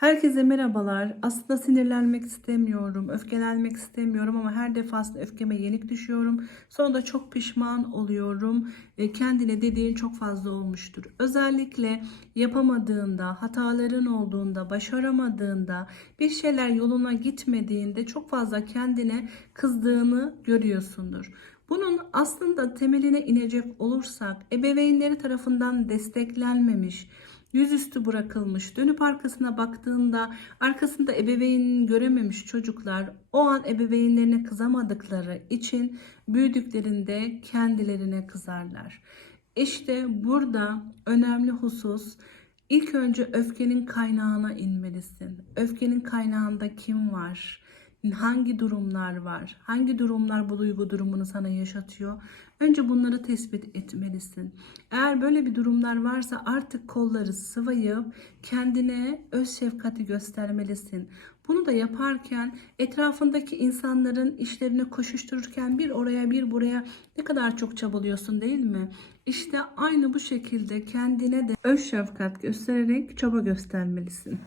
Herkese merhabalar. Aslında sinirlenmek istemiyorum, öfkelenmek istemiyorum ama her defasında öfkeme yenik düşüyorum. Sonra da çok pişman oluyorum. E, Kendine dediğin çok fazla olmuştur. Özellikle yapamadığında, hataların olduğunda, başaramadığında, bir şeyler yoluna gitmediğinde çok fazla kendine kızdığını görüyorsundur. Bunun aslında temeline inecek olursak ebeveynleri tarafından desteklenmemiş, yüzüstü bırakılmış, dönüp arkasına baktığında arkasında ebeveynini görememiş çocuklar o an ebeveynlerine kızamadıkları için büyüdüklerinde kendilerine kızarlar. İşte burada önemli husus ilk önce öfkenin kaynağına inmelisin. Öfkenin kaynağında kim var? Hangi durumlar var? Hangi durumlar bu duygu durumunu sana yaşatıyor? Önce bunları tespit etmelisin. Eğer böyle bir durumlar varsa artık kolları sıvayıp kendine öz şefkati göstermelisin. Bunu da yaparken etrafındaki insanların işlerine koşuştururken bir oraya bir buraya ne kadar çok çabalıyorsun değil mi? İşte aynı bu şekilde kendine de öz şefkat göstererek çaba göstermelisin.